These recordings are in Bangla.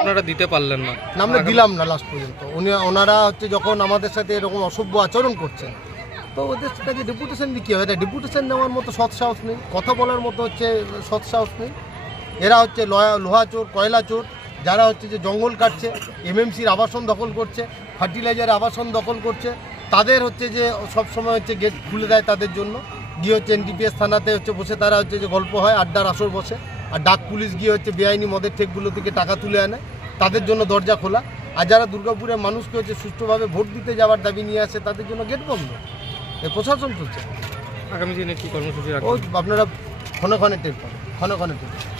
আপনারা দিতে পারলেন না। আমরা দিলাম না লাস্ট পর্যন্ত। উনি ওনারা হচ্ছে যখন আমাদের সাথে এরকম অসভ্য আচরণ করছেন তো ওদের কাছে ডেপুটেশন দিয়ে কী হবে এটা ডেপুটেশন নেওয়ার মতো সৎ সাহস নেই কথা বলার মতো হচ্ছে সৎ সাহস নেই। এরা হচ্ছে লয়া লোহা চোর কয়লা চোর যারা হচ্ছে যে জঙ্গল কাটছে এমএমসির আবাসন দখল করছে ফার্টিলাইজার আবাসন দখল করছে তাদের হচ্ছে যে সব সময় হচ্ছে গেট খুলে দেয় তাদের জন্য। গিয়ে হচ্ছে এনডিপিএস থানাতে হচ্ছে বসে তারা হচ্ছে যে গল্প হয় আড্ডার আসর বসে। আর ডাক পুলিশ গিয়ে হচ্ছে বেআইনি মদের ঠেকগুলো থেকে টাকা তুলে আনে। তাদের জন্য দরজা খোলা। আর যারা দুর্গাপুরের মানুষকে হচ্ছে সুষ্ঠুভাবে ভোট দিতে যাওয়ার দাবি নিয়ে আসে তাদের জন্য গেট বন্ধ। এ প্রশাসন চলছে আগামী দিনে কি কর্মসূচি আপনারা ক্ষণে ক্ষণে টের পাবেন ক্ষণে ক্ষণে টের পাবেন।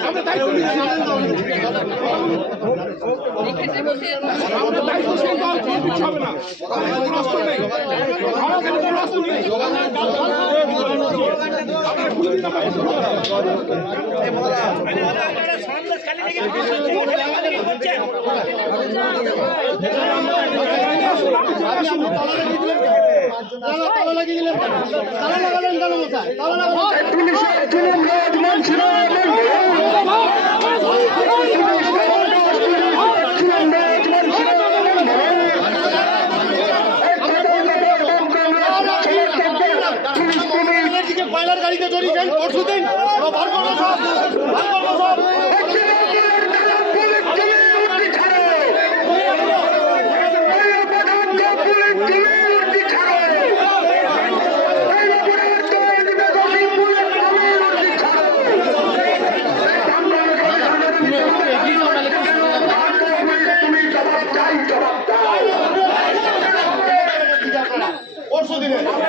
আমরা দায়িত্ব নিয়েছি আমরা দায়িত্ব সেই দল কিছু হবে না রাষ্ট্র নেই আমার কাছে কোনো রাষ্ট্র নেই হচ্ছে কয়লার গাড়িতে চড়িয়েছেন পরশু দিন বার করো সব। বার করো it.